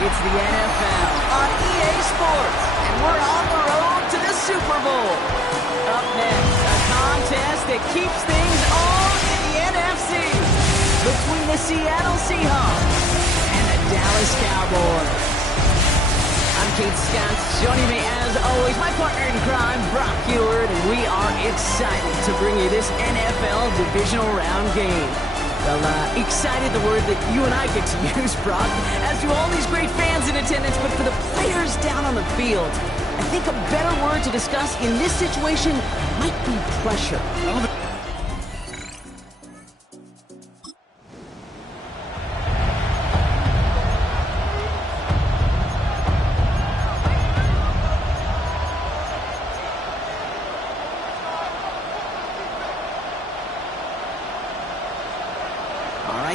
It's the NFL on EA Sports, and we're on the road to the Super Bowl. Up next, a contest that keeps things on in the NFC between the Seattle Seahawks and the Dallas Cowboys. I'm Kate Scott, joining me as always, my partner in crime, Brock Heward, and we are excited to bring you this NFL divisional round game. Well, excited, the word that you and I get to use, Brock, as do all these great fans in attendance, but for the players down on the field, I think a better word to discuss in this situation might be pressure.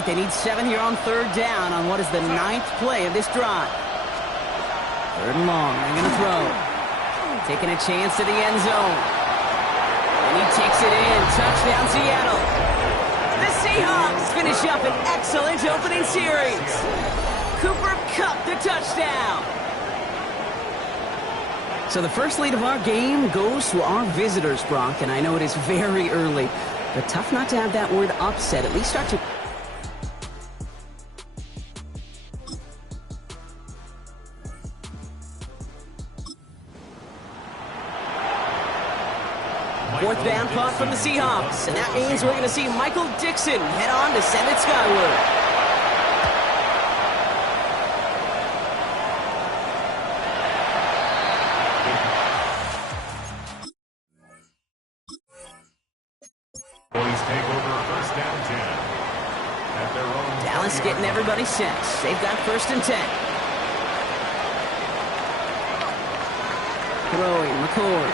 They need 7 here on third down on what is the 9th play of this drive. Third and long. They're going to throw. Taking a chance to the end zone. And he takes it in. Touchdown, Seattle. The Seahawks finish up an excellent opening series. Cooper Kupp, the touchdown. So the first lead of our game goes to our visitors, Brock. And I know it is very early, but tough not to have that word upset. At least start to... Fourth down punt from the Seahawks, and that means we're going to see Michael Dixon head on to send it skyward. Boys take over first down 10. At their own Dallas getting everybody set. They've got first and 10. Throwing McCord.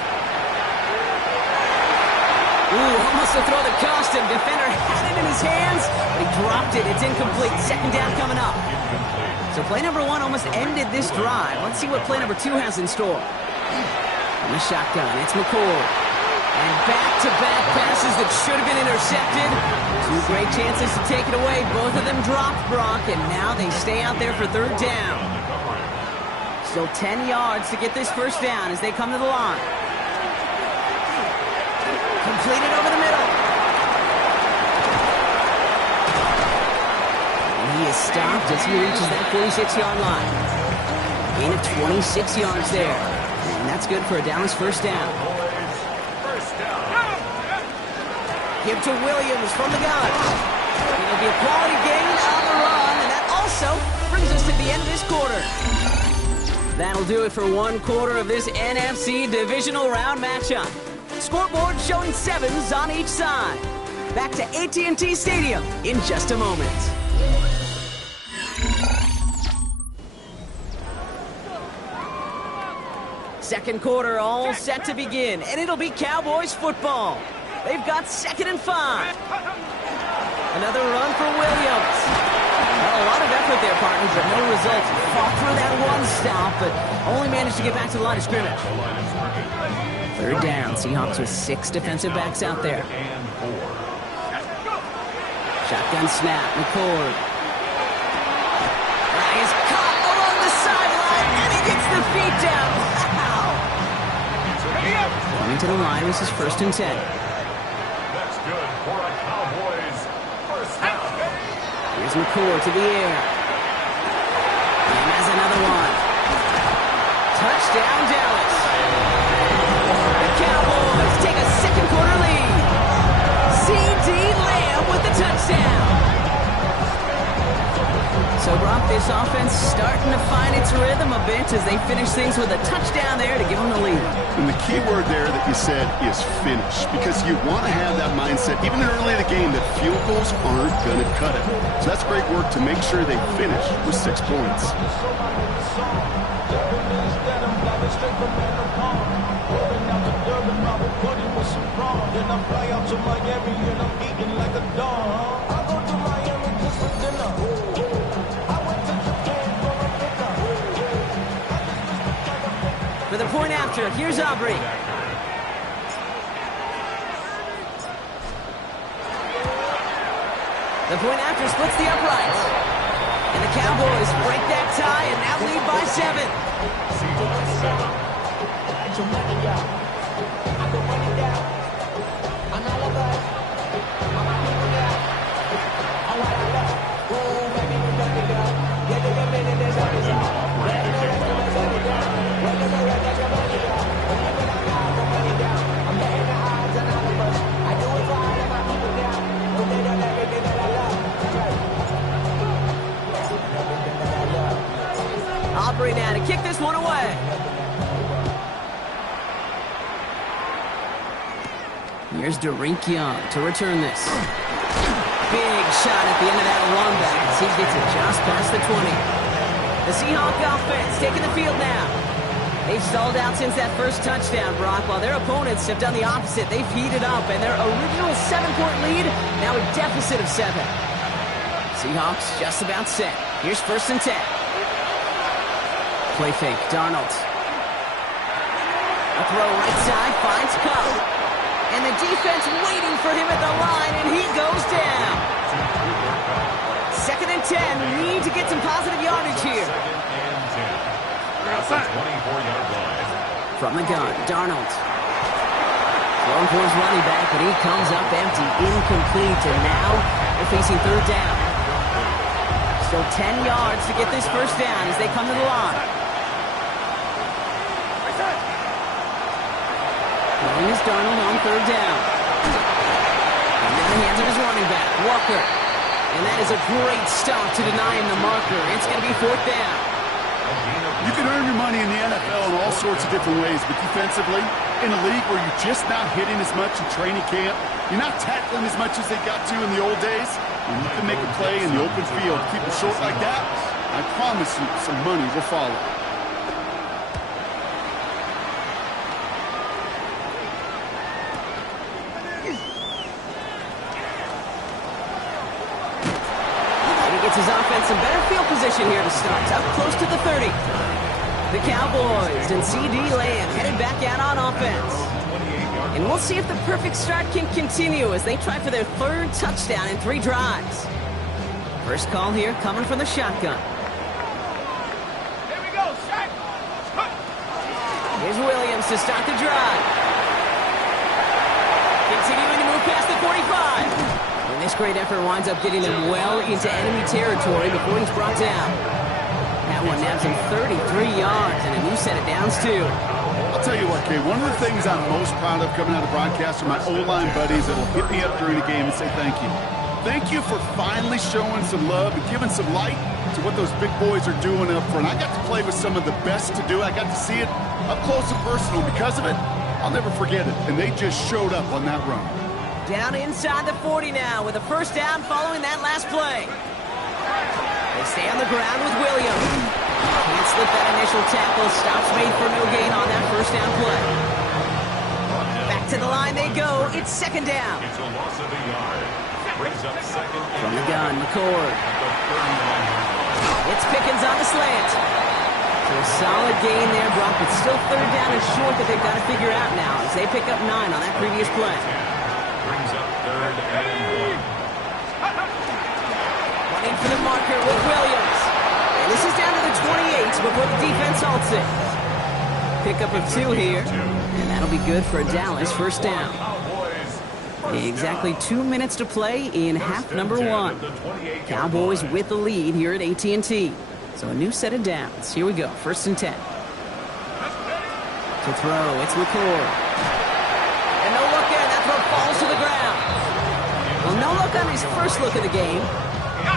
Ooh, almost a throw that cost him. Defender had it in his hands, but he dropped it. It's incomplete. Second down coming up. So play number 1 almost ended this drive. Let's see what play number 2 has in store. From the shotgun, it's McCord. And back-to-back passes that should have been intercepted. 2 great chances to take it away. Both of them dropped, Brock, and now they stay out there for third down. Still 10 yards to get this first down as they come to the line. Completed over the middle. And he is stopped as he reaches that 46-yard line. Gain of 26 yards there. And that's good for a Dallas first down. Give to Williams from the gun. It'll be a quality gain on the run, and that also brings us to the end of this quarter. That'll do it for one quarter of this NFC divisional round matchup. Scoreboard showing 7s on each side. Back to AT&T Stadium in just a moment. Second quarter all set to begin, and it'll be Cowboys football. They've got 2nd and 5. Another run for Williams. Well, a lot of effort there, partners, but no results. Fought through that one stop, but only managed to get back to the line of scrimmage. Third down, Seahawks with 6 defensive backs out there. Shotgun snap, McCord. He is caught along the sideline, and he gets the feet down. Wow! Coming to the line, this is first and 10. That's good for a Cowboys first down. Here's McCord to the air. And has another one. Touchdown, Dallas. Cowboys take a second quarter lead. C.D. Lamb with the touchdown. So, Brock, this offense starting to find its rhythm a bit as they finish things with a touchdown there to give them the lead. And the key word there that you said is finish, because you want to have that mindset, even early in the game, that field goals aren't going to cut it. So that's great work to make sure they finish with 6 points. For the point after, here's Aubrey. The point after splits the uprights. And the Cowboys break that tie and now lead by 7. Seahawks 7. Aubrey now to kick this one away. Here's Derek Young to return this. Big shot at the end of that run back as he gets it just past the 20. The Seahawks offense taking the field now. They've stalled out since that first touchdown, Brock, while their opponents have done the opposite. They've heated up, and their original 7-point lead, now a deficit of 7. Seahawks just about set. Here's 1st and 10. Play fake, Darnold. A throw right side, finds Cup. And the defense waiting for him at the line, and he goes down. 2nd and 10. Need to get some positive yardage here. 2nd and 10. That's a 24-yard line. From the gun, Darnold. Throwing for his running back, but he comes up empty, incomplete, and now they're facing 3rd down. Still 10 yards to get this 1st down as they come to the line. Throwing is Darnold on 3rd down. And in the hands of his running back, Walker. And that is a great stop to deny him the marker. It's going to be 4th down. You can earn your money in the NFL in all sorts of different ways, but defensively, in a league where you're just not hitting as much in training camp, you're not tackling as much as they got to in the old days, and you can make a play in the open field, keep it short like that, I promise you some money will follow. His offense in better field position here to start. Up close to the 30. The Cowboys and C.D. Lamb headed back out on offense. And we'll see if the perfect start can continue as they try for their 3rd touchdown in 3 drives. First call here coming from the shotgun. Here we go, shot. Here's Williams to start the drive. Continuing to move past the 45. And this great effort winds up getting them well into enemy territory before he's brought down. That one nabs him 33 yards and a new set of downs, too. I'll tell you what, Kay, one of the things I'm most proud of coming out of broadcast are my O-line buddies that will hit me up during the game and say thank you. Thank you for finally showing some love and giving some light to what those big boys are doing up front. I got to play with some of the best to do it. I got to see it up close and personal. Because of it, I'll never forget it. And they just showed up on that run. Down inside the 40 now with a 1st down following that last play. They stay on the ground with Williams. Can't slip that initial tackle. Stops made for no gain on that 1st down play. Back to the line they go. It's 2nd down. It's a loss of a yard. Brings up 2nd and From the gun, McCord. It's Pickens on the slant. So a solid gain there, Brock, but still 3rd down and short that they've got to figure out now as they pick up 9 on that previous play. brings up 3rd and 1. Running for the marker with Williams. And this is down to the 28 before the defense halts it. Pickup of 2 here, and that'll be good for a Dallas 1st down. Exactly 2 minutes to play in half number 1. Cowboys with the lead here at AT&T. So a new set of downs. Here we go, 1st and 10. To throw, it's McCord. And no look in, that throw falls to the ground. Well, no look on his first look of the game.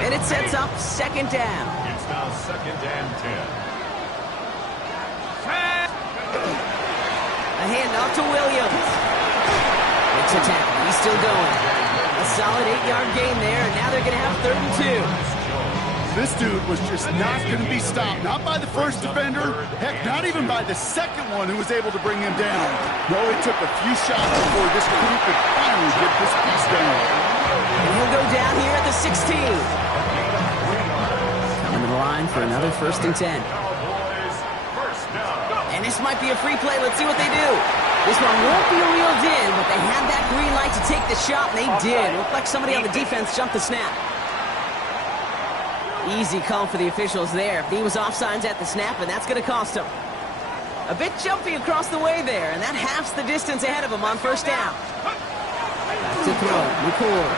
And it sets up 2nd down. It's now 2nd and 10. A handoff to Williams. Makes a tackle. He's still going. A solid 8-yard gain there, and now they're going to have 3rd and 2. This dude was just not going to be stopped. Not by the first defender. Heck, not even by the second one who was able to bring him down. No, it took a few shots before this crew could finally get this piece done. And he'll go down here at the 16. Coming to the line for another 1st and 10. And this might be a free play. Let's see what they do. This one won't be reeled in, but they had that green light to take the shot, and they did. Looked like somebody on the defense jumped the snap. Easy call for the officials there. He was offsides at the snap, and that's going to cost him. A bit jumpy across the way there, and that halves the distance ahead of him on first down. Back to throw. McCord.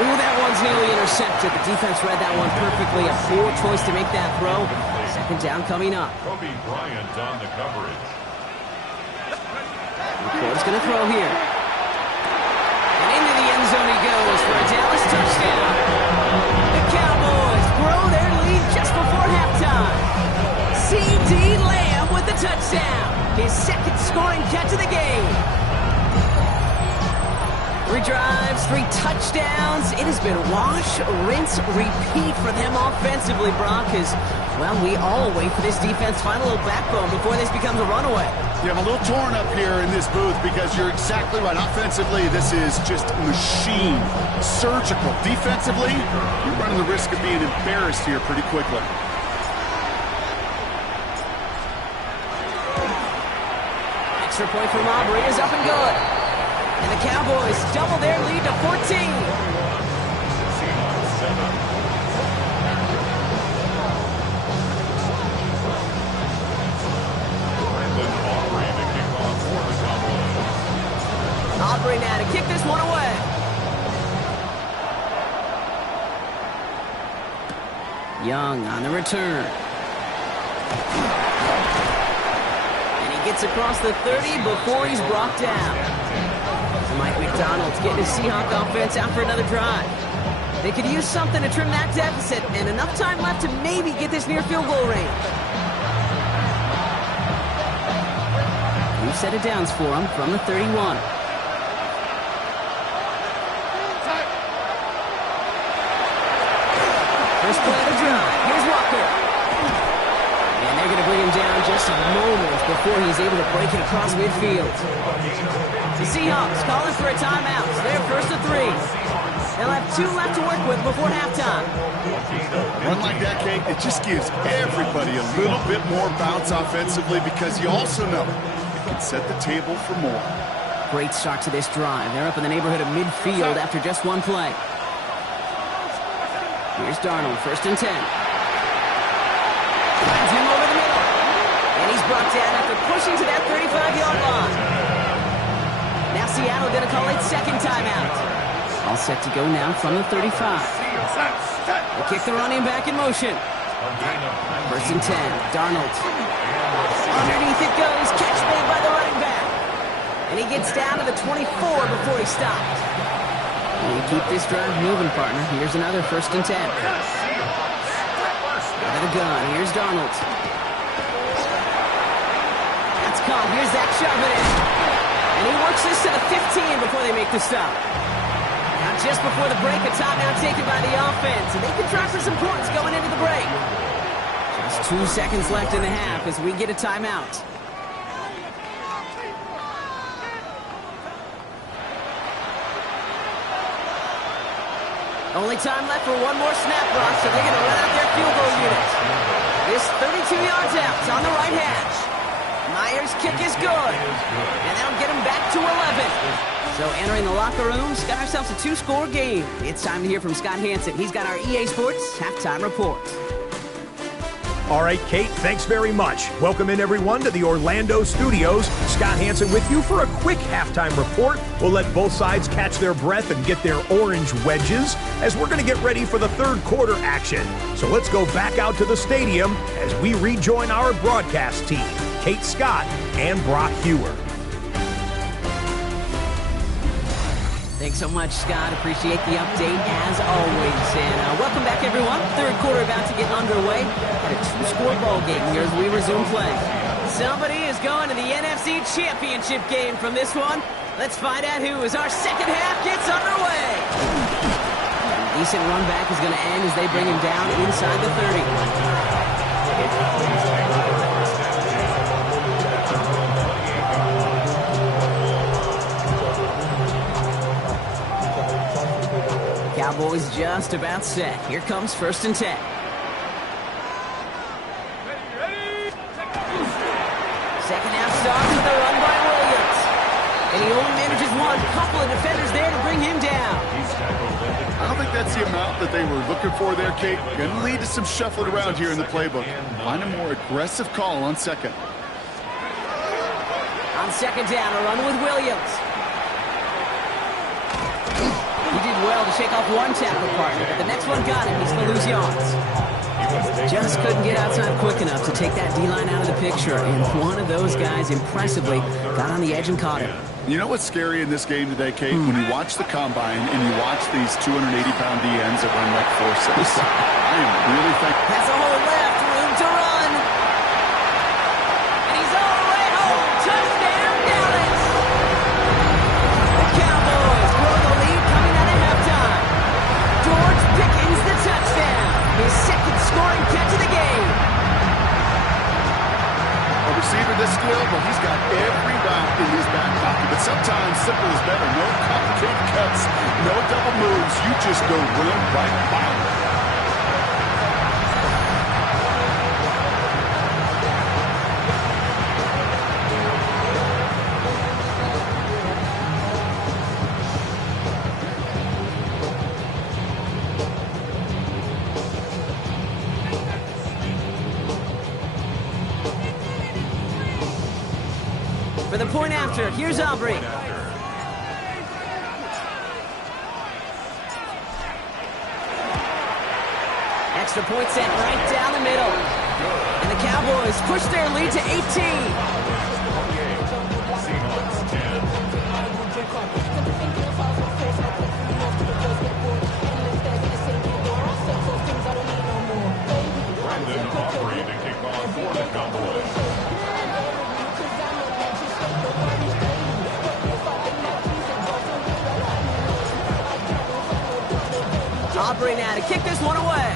Ooh, that one's nearly intercepted. The defense read that one perfectly. A poor choice to make that throw. Second down coming up. Kobe Bryant on the coverage. McCord's going to throw here. And into the end zone he goes for a Dallas touchdown. The Cowboys grow their lead just before halftime. C.D. Lamb with the touchdown. His second scoring catch of the game. 3 drives, 3 touchdowns. It has been wash, rinse, repeat for them offensively, Brock, as, well, we all wait for this defense to find a little backbone before this becomes a runaway. Yeah, I'm a little torn up here in this booth because you're exactly right. Offensively, this is just machine, surgical. Defensively, you're running the risk of being embarrassed here pretty quickly. Extra point from Aubrey is up and good. And the Cowboys double their lead to 14. Seahawks 7. Aubrey now to kick this one away. Young on the return. And he gets across the 30 before he's brought down. Mike McDonald's getting his Seahawk offense out for another drive. They could use something to trim that deficit, and enough time left to maybe get this near field goal range. New set of downs for him from the 31. First play of the drive. Here's Walker. And they're going to bring him down just moments before he's able to break it across midfield. The Seahawks calling for a timeout. So they're first to 3. They'll have 2 left to work with before halftime. A run like that, Kate, it just gives everybody a little bit more bounce offensively because you also know it can set the table for more. Great start to this drive. They're up in the neighborhood of midfield after just 1 play. Here's Darnold, first and 10. Finds him over the middle. And he's brought down after pushing to that 35-yard line. Now Seattle going to call it second timeout. All set to go now from the 35. They kick the running back in motion. First and 10. Darnold. Underneath it goes. Catch made by the running back. And he gets down to the 24 before he stopped. And you keep this drive moving, partner. Here's another first and 10. Out of the gun. Here's Darnold. That's caught. Here's Zach shoving it. And he works this to the 15 before they make the stop. Now just before the break, a timeout taken by the offense. And they can try for some points going into the break. Just 2 seconds left in the half as we get a timeout. Only time left for 1 more snap, Brock, so they're going to run out their field goal unit. This 32 yards out. It's on the right hash. Myers' kick is good. And that'll get him back to 11. So entering the locker rooms, got ourselves a 2-score game. It's time to hear from Scott Hansen. He's got our EA Sports halftime report. All right, Kate, thanks very much. Welcome in, everyone, to the Orlando studios. Scott Hansen with you for a quick halftime report. We'll let both sides catch their breath and get their orange wedges as we're going to get ready for the third quarter action. So let's go back out to the stadium as we rejoin our broadcast team, Kate Scott and Brock Hewer. Thanks so much, Scott. Appreciate the update, as always. And welcome back, everyone. Third quarter about to get underway. Got a 2-score ball game here as we resume play. Somebody is going to the NFC Championship game from this one. Let's find out who as our second half gets underway. A decent run back is going to end as they bring him down inside the 30. Cowboys just about set. Here comes first and 10. Second half starts with a run by Williams. And he only manages one. Couple of defenders there to bring him down. I don't think that's the amount that they were looking for there, Kate. Going to lead to some shuffling around here in the playbook. Find a more aggressive call on second. On second down, a run with Williams. He did well to shake off one tackle partner, but the next one got him. He's going to lose yards. Just couldn't get outside quick enough to take that D-line out of the picture, and one of those guys impressively got on the edge and caught him. You know what's scary in this game today, Kate? When you watch the combine and you watch these 280-pound DNs that run like 4.6. I am really thankful. Has a hole left, room to run. And he's all the way home. Touchdown, Dallas. The Cowboys grow the lead coming out of halftime. George Pickens the touchdown. His second scoring catch of the game. A receiver this skilled, well, he's got every route in his back pocket. But sometimes simple is better. No complicated cuts, no double moves. You just go run right by him. For the point after, here's Aubrey. Extra point set right down the middle. And the Cowboys push their lead to 18. Seahawks 10. Brandon Aubrey to kick off for the Cowboys. Aubrey now to kick this one away.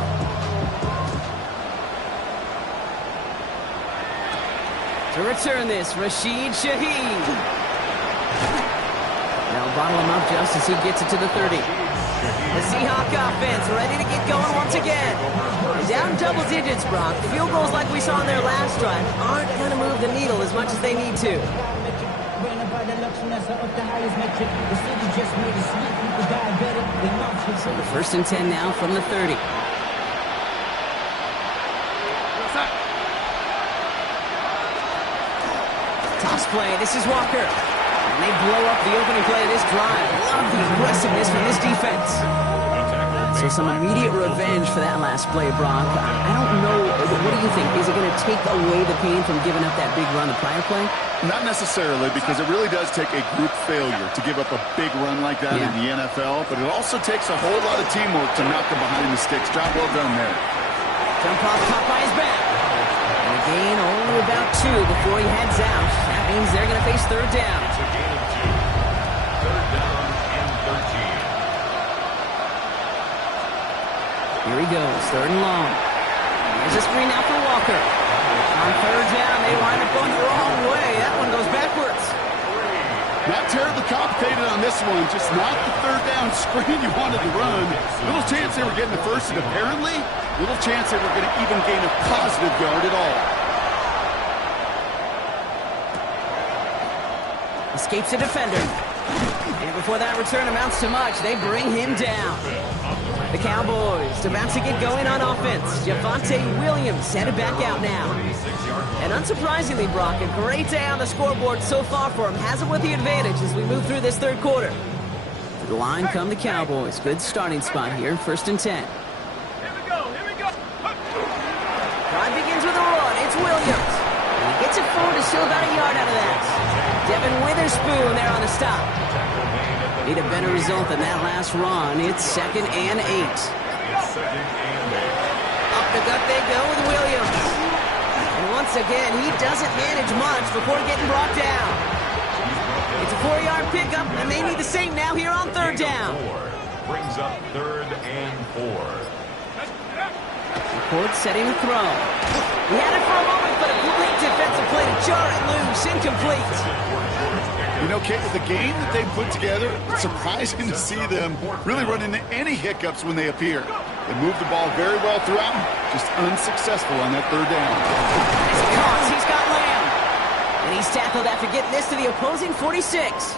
To return this, Rashid Shaheed. They'll bottle him up just as he gets it to the 30. The Seahawks offense ready to get going once again. Down double digits, Brock. Field goals like we saw in their last drive aren't going to move the needle as much as they need to. So the 1st and 10 now from the 30. Toss play. This is Walker. And they blow up the opening play of this drive. Love the aggressiveness from this defense. So some immediate revenge for that last play, Brock. I don't know. What do you think? Is it going to take away the pain from giving up that big run the prior play? Not necessarily, because it really does take a group failure to give up a big run like that in the NFL, but it also takes a whole lot of teamwork to knock them behind the sticks. Job well done there. Jump off caught by his back. And a gain only about 2 before he heads out. That means they're going to face 3rd down. It's a gain of 2. 3rd down and 13. Here he goes, 3rd and long. There's a screen now for Walker. On 3rd down, they wind up going the wrong way. That one goes backwards. Not terribly complicated on this one, just not the 3rd down screen you wanted to run. Little chance they were getting the first, and apparently, little chance they were going to even gain a positive yard at all. Escapes a defender. And before that return amounts to much, they bring him down. The Cowboys about to get going on offense. Javonte Williams headed back out now. And unsurprisingly, Brock, a great day on the scoreboard so far for him. Has him with the advantage as we move through this 3rd quarter. To the line come the Cowboys. Good starting spot here, 1st and 10. Here we go. Drive begins with a run. It's Williams. And he gets it forward to still about a yard out of that. Devin Witherspoon there on the stop. Need a better result than that last run. It's 2nd and 8. Up the gut they go with Williams. And once again, he doesn't manage much before getting brought down. It's a 4-yard pickup, and they need the same now here on 3rd down. Brings up 3rd and 4. McCourt setting the throw. He had it for a moment, but a great defensive play to jar it loose. Incomplete. You know, Kate, with the game that they put together, it's surprising to see them really run into any hiccups when they appear. They moved the ball very well throughout, just unsuccessful on that 3rd down. As he cuts, he's got Lamb. And he's tackled after getting this to the opposing 46.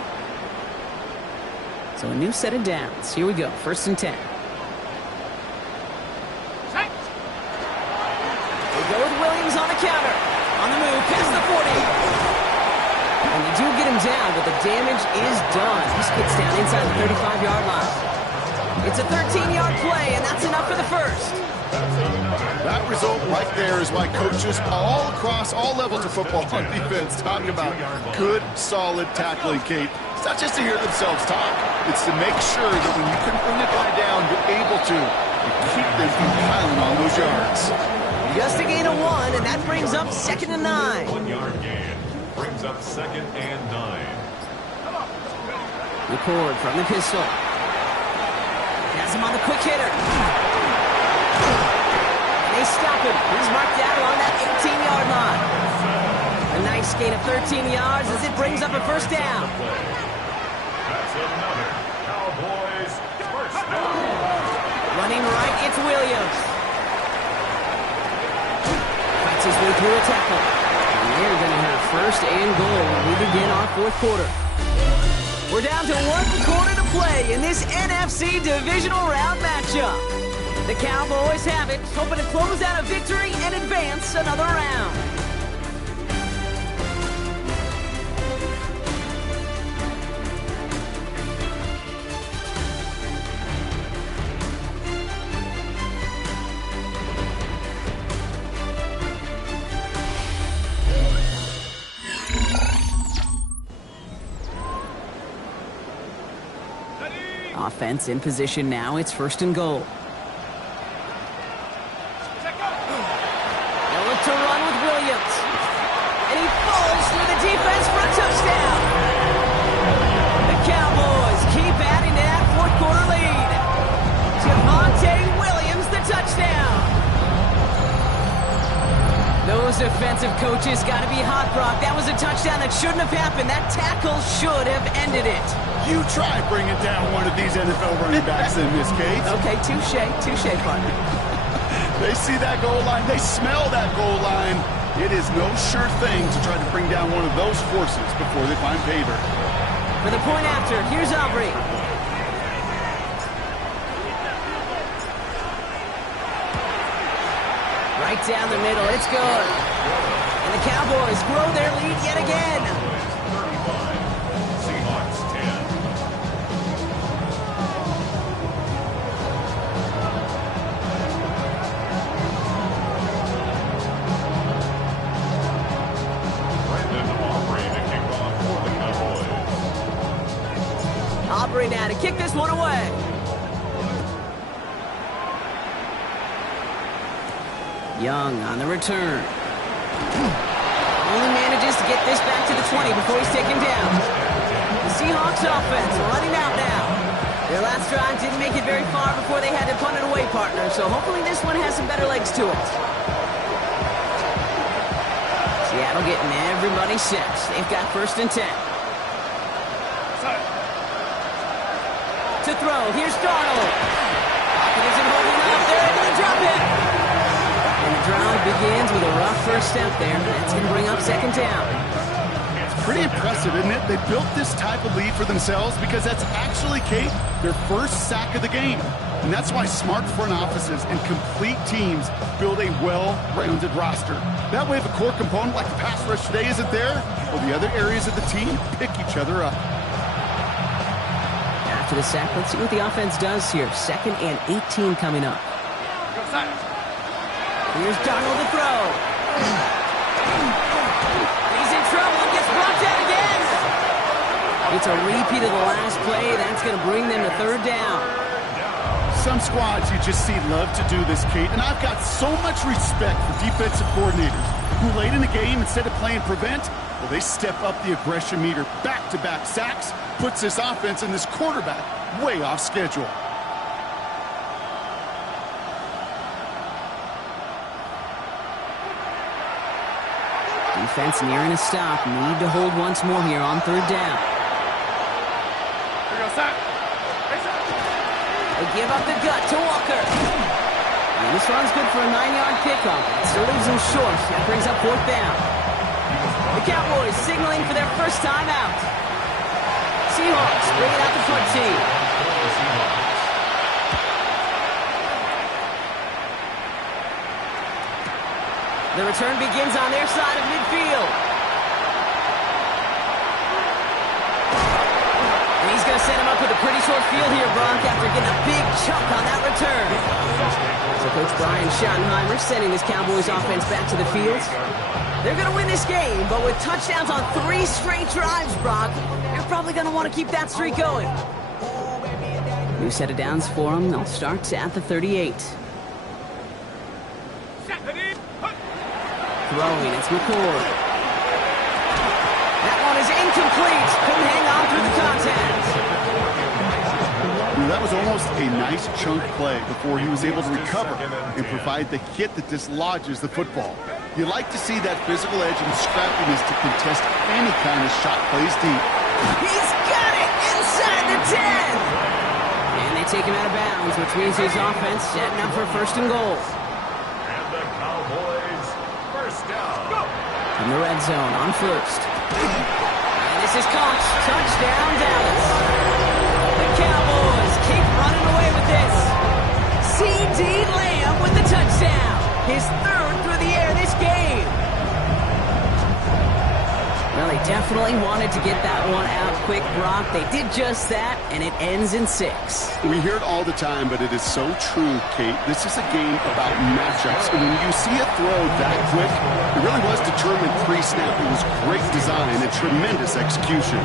So a new set of downs. Here we go, 1st and 10. They go with Williams on the counter. On the move, past the 40. And they do get him down, but the damage is done. He gets down inside the 35-yard line. It's a 13-yard play, and that's enough for the first. That result right there is why coaches all across all levels of football on defense talk about good, solid tackling, Kate. It's not just to hear themselves talk. It's to make sure that when you can bring a guy down, you're able to keep them from piling on those yards. Just a gain of 1, and that brings up 2nd and 9. 1-yard gain brings up 2nd and 9. McCord from the pistol. Has him on the quick hitter. And they stop him. He's marked out along that 18-yard line. A nice gain of 13 yards as it brings up a 1st down. That's another Cowboys first down. Running right, it's Williams. Fights his way through a tackle. And they're going to have 1st and goal when we begin our 4th quarter. We're down to 1 quarter to play in this NFC divisional round matchup. The Cowboys have it, hoping to close out a victory and advance another round. Offense in position now. It's 1st and goal. They'll look to run with Williams. And he falls through the defense for a touchdown. The Cowboys keep adding to that 4th quarter lead. Javonte Williams, the touchdown. Those defensive coaches got to be hot, Brock. That was a touchdown that shouldn't have happened. That tackle should have ended it. You try bringing down one of these NFL running backs in this case. Okay, touche, partner. They see that goal line. They smell that goal line. It is no sure thing to try to bring down one of those forces before they find pay dirt. For the point after, here's Aubrey. Right down the middle, it's good. And the Cowboys grow their lead yet again. 35. Seahawks 10. Brandon Aubrey to kick off for the Cowboys. Aubrey now to kick this one away. Young on the return. Only manages to get this back to the 20 before he's taken down. The Seahawks offense running out now. Their last drive didn't make it very far before they had to punt it away, partner, so hopefully this one has some better legs to it. Seattle getting everybody set. They've got 1st and 10. To throw, here's Darnold. Pocket isn't holding up, they're going to drop it. And the drive begins with a rough 1st step there. That's going to bring up 2nd down. It's pretty impressive, isn't it? They built this type of lead for themselves because that's actually, Kate, their 1st sack of the game. And that's why smart front offices and complete teams build a well-rounded roster. That way, if a core component like the pass rush today isn't there, well, the other areas of the team pick each other up. After the sack, let's see what the offense does here. 2nd and 18 coming up. Here's Darnold to throw. He's in trouble and gets blocked out again. It's a repeat of the last play. That's going to bring them to 3rd down. Some squads you just see love to do this, Kate, and I've got so much respect for defensive coordinators who late in the game, instead of playing prevent, well, they step up the aggression meter. Back-to-back sacks puts this offense and this quarterback way off schedule. Defense nearing a stop. Need to hold once more here on 3rd down. They give up the gut to Walker. And this one's good for a 9-yard pickup. It still leaves him short. That brings up 4th down. The Cowboys signaling for their 1st time out. Seahawks bringing out the punt team. The return begins on their side of midfield. And he's going to set him up with a pretty short field here, Brock, after getting a big chunk on that return. So Coach Brian Schottenheimer sending this Cowboys offense back to the field. They're going to win this game, but with touchdowns on 3 straight drives, Brock, they're probably going to want to keep that streak going. New set of downs for them. They'll start at the 38. Throwing, it's McCord. That one is incomplete. Couldn't hang on through the contact. That was almost a nice chunk play before he was able to recover and provide the hit that dislodges the football. You like to see that physical edge and scrappiness to contest any kind of shot plays deep. He's got it inside the 10. And they take him out of bounds, which means his offense setting up for first and goal. And the Cowboys first down. In the red zone on first. And this is caught. Touchdown, Dallas. The Cowboys keep running away with this. C.D. Lamb with the touchdown. His 3rd through the air this game. Well, they definitely wanted to get that one out quick, Brock. They did just that, and it ends in 6. We hear it all the time, but it is so true, Kate. This is a game about matchups, and when you see a throw that quick, it really was determined pre-snap. It was great design and tremendous execution.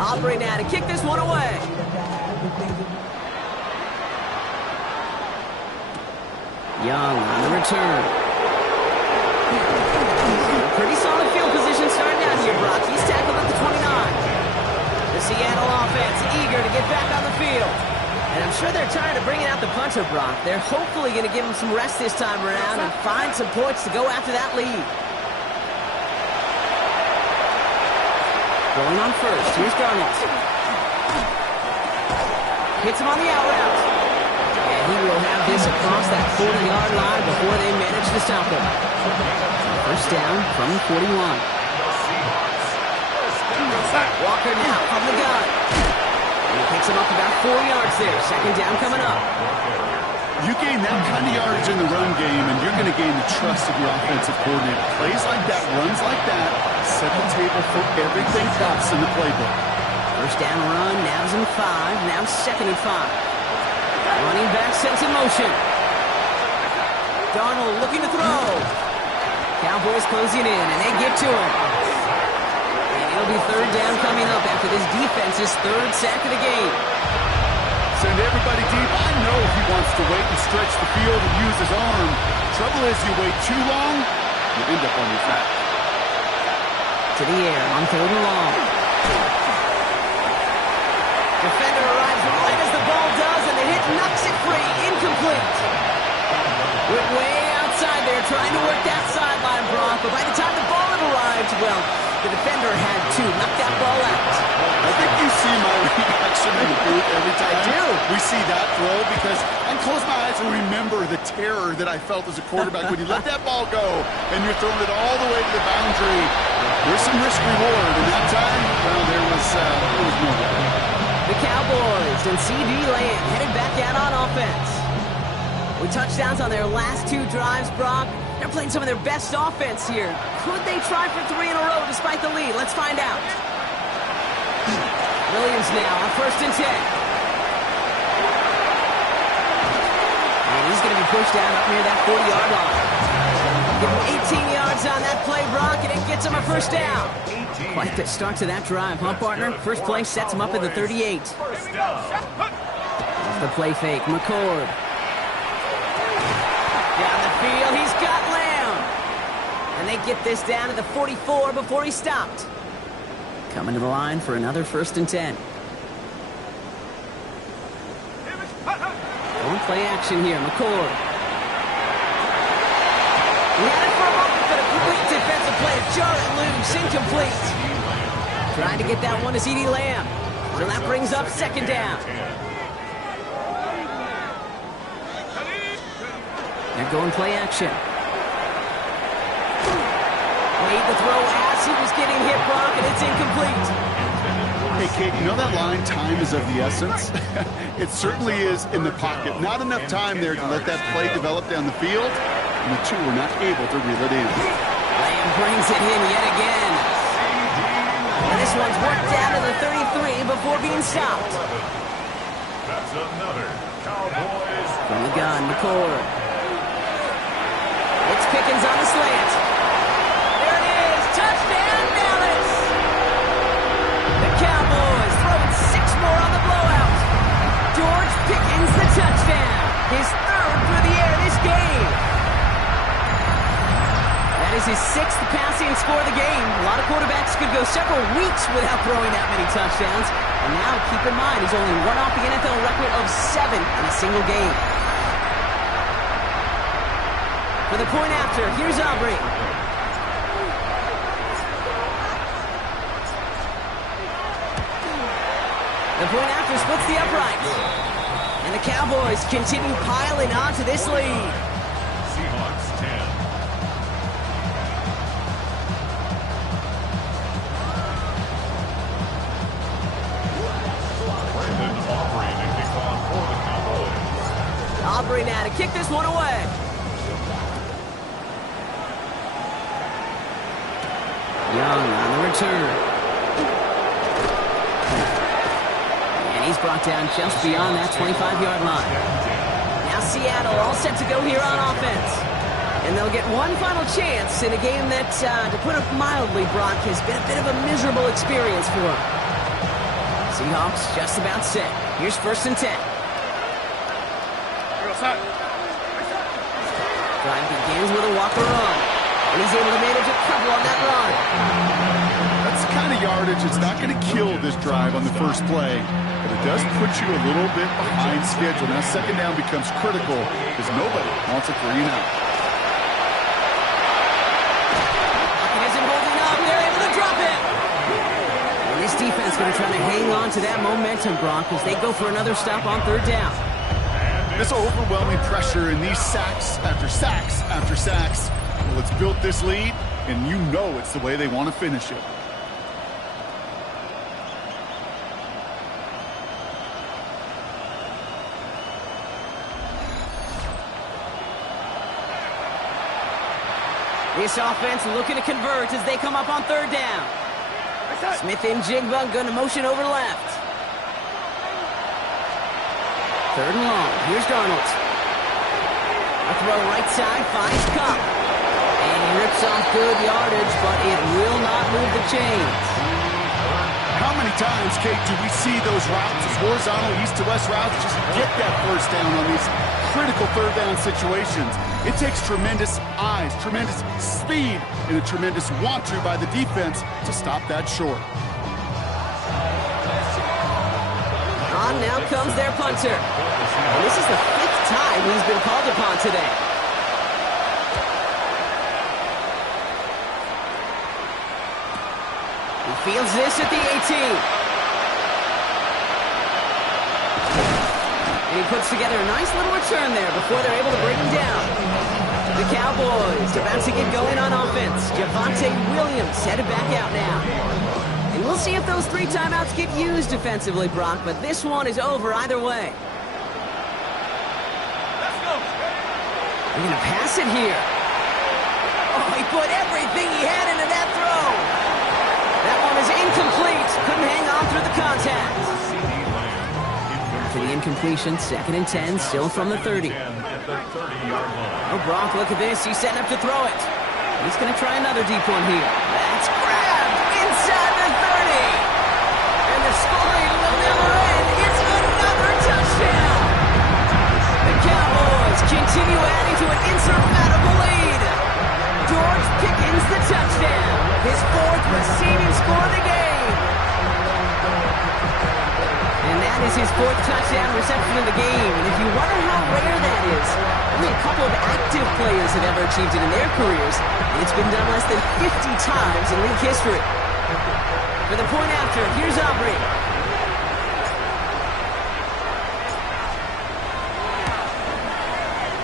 Aubrey now to kick this one away. Young on the return. Pretty solid field position starting out here, Brock. He's tackled at the 29. The Seattle offense eager to get back on the field. And I'm sure they're tired of bringing out the punter, Brock. They're hopefully going to give him some rest this time around and find some points to go after that lead. Going on first. Here's Darnold. Hits him on the out route. And he will have this across that 40-yard line before they manage to stop him. First down from the 41. Walker now from the gun. And he picks him up about 4 yards there. Second down coming up. You gain that kind of yardage in the run game, and you're going to gain the trust of your offensive coordinator. Plays like that, runs like that, set the table for everything else in the playbook. First down run, now's in 5, now 2nd and 5. Running back sets in motion. Darnold looking to throw. Cowboys closing in, and they get to him. And it'll be 3rd down coming up after this defense's 3rd sack of the game. Send everybody deep. I know he wants to wait and stretch the field and use his arm. Trouble is, you wait too long, you end up on your back. To the air on 3rd and long. Defender arrives right as the ball does, and the hit knocks it free. Incomplete. Went way outside there, trying to work that sideline, Brock. But by the time the ball had arrived, well, the defender had to knock that ball out. I think you see my reaction in the booth every time we see that throw, because I close my eyes and remember the terror that I felt as a quarterback when you let that ball go and you're throwing it all the way to the boundary. There's some risk reward, and that time, well, there was no way. The Cowboys and C.D. Lamb headed back out on offense. With touchdowns on their last 2 drives, Brock, they're playing some of their best offense here. Could they try for 3 in a row despite the lead? Let's find out. Williams now on 1st and 10. And he's going to be pushed down up near that 40-yard line. Give him 18 yards on that play, Brock, and it gets him a first down. Quite the start to that drive, huh, partner? First play sets him up at the 38. Off the play fake, McCord. Down the field, he's got Lamb. And they get this down to the 44 before he stopped. Coming to the line for another 1st and 10. On play action here, McCord. He had it for a moment, but a complete defensive play to jar it loose, incomplete. Trying to get that one to C.D. Lamb. So that brings up 2nd down. They're going play action. Made the throw as he was getting hit, Brock, and it's incomplete. Hey, Kate, you know that line, time is of the essence? It certainly is in the pocket. Not enough time there to let that play develop down the field, and the two were not able to reel it in. Lamb brings it in yet again. And this one's worked down to the 33 before being stopped. That's another Cowboys. From the gun, McCord. It's Pickens on the slant. There it is. Touchdown, Dallas. The Cowboys throwing 6 more on the blowout. George Pickens the touchdown. His 3rd through the air this game. That is his 6th passing score of the game. A lot of quarterbacks could go several weeks without throwing that many touchdowns. And now, keep in mind, he's only one off the NFL record of 7 in a single game. For the point after, here's Aubrey. The point after splits the uprights. And the Cowboys continue piling on to this lead. Seahawks 10. Aubrey now to kick this one away. Young on the return. And he's brought down just beyond that 25-yard line. Now Seattle all set to go here on offense. And they'll get one final chance in a game that, to put it mildly, Brock, has been a bit of a miserable experience for them. Seahawks just about set. Here's 1st and 10. Drive begins with a walker run. And he's able to manage a couple on that run. That's the kind of yardage that's not going to kill this drive on the first play, but it does put you a little bit behind schedule. Now 2nd down becomes critical because nobody wants a 3 and out. It isn't holding up. They're able to drop it. And this defense going to try to hang on to that momentum, Brock, as they go for another stop on 3rd down. This overwhelming pressure and these sacks after sacks after sacks, well, it's built this lead, and you know it's the way they want to finish it. This offense looking to convert as they come up on 3rd down. Smith and Jigba going to motion over left. 3rd and long. Here's Darnold. A throw right side, finds Cup. And he rips off good yardage, but it will not move the chains. How many times, Kate, do we see those routes, those horizontal east-to-west routes, just get that 1st down on these critical 3rd down situations? It takes tremendous eyes, tremendous speed, and a tremendous want-to by the defense to stop that short. On now comes their punter. And this is the 5th time he's been called upon today. He fields this at the 18. And he puts together a nice little return there before they're able to bring him down. The Cowboys about to get going on offense. Javonte Williams headed back out now. And we'll see if those 3 timeouts get used defensively, Brock, but this one is over either way. They're going to pass it here. Oh, he put everything he had into that throw. That one is incomplete. Couldn't hang on through the contact. For the incompletion, 2nd and 10, still from the 30. Oh, Brock, look at this. He's setting up to throw it. He's going to try another deep one here. That's grabbed inside the 30. And the scoring will never end. It's another touchdown. The Cowboys continue adding to an insurmountable lead. George Pickens the touchdown. His 4th receiving score of the game. And that is his 4th touchdown reception of the game. And if you wonder how rare that is, only a couple of active players have ever achieved it in their careers. And it's been done less than 50 times in league history. For the point after, here's Aubrey.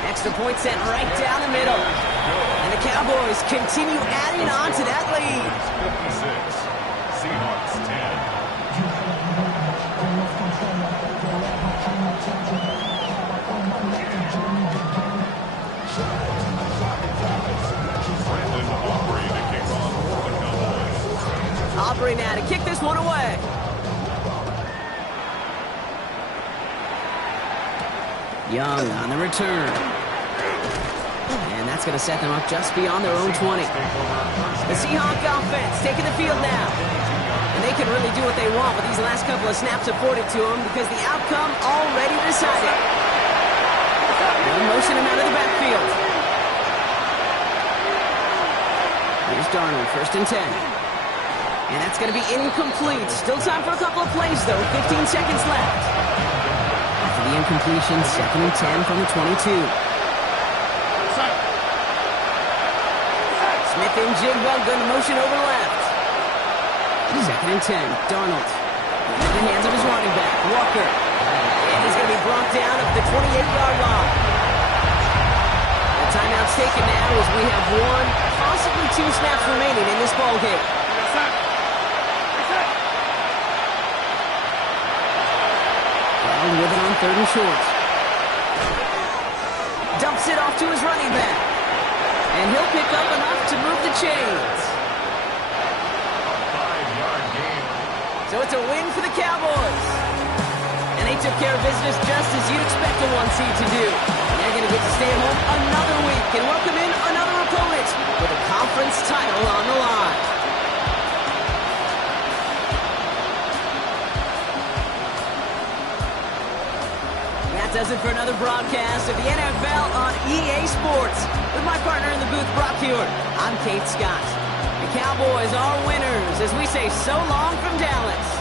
Extra point sent right down the middle. And And the Cowboys continue adding on to that lead. 56, Seahawks 10. Aubrey now to kick this one away. Young on the return. And that's going to set them up just beyond their own 20. The Seahawks offense taking the field now. And they can really do what they want with these last couple of snaps afforded to them because the outcome already decided. They'll motion him out of the backfield. Here's Darnold, 1st and 10. And that's going to be incomplete. Still time for a couple of plays, though. 15 seconds left. After the incompletion, 2nd and 10 from the 22. Smith and Jigwell going to motion over left. 2nd and 10. Darnold. In the hands of his running back, Walker. And he's going to be brought down at the 28-yard line. The timeout's taken now as we have 1, possibly 2 snaps remaining in this ballgame. With it on 3rd and short. Dumps it off to his running back. And he'll pick up enough to move the chains. A 5-yard gain. So it's a win for the Cowboys. And they took care of business just as you'd expect a 1 seed to do. And they're going to get to stay at home another week and welcome in another opponent with a conference title on the line. That does it for another broadcast of the NFL on EA Sports. With my partner in the booth, Brock Hewitt, I'm Kate Scott. The Cowboys are winners as we say so long from Dallas.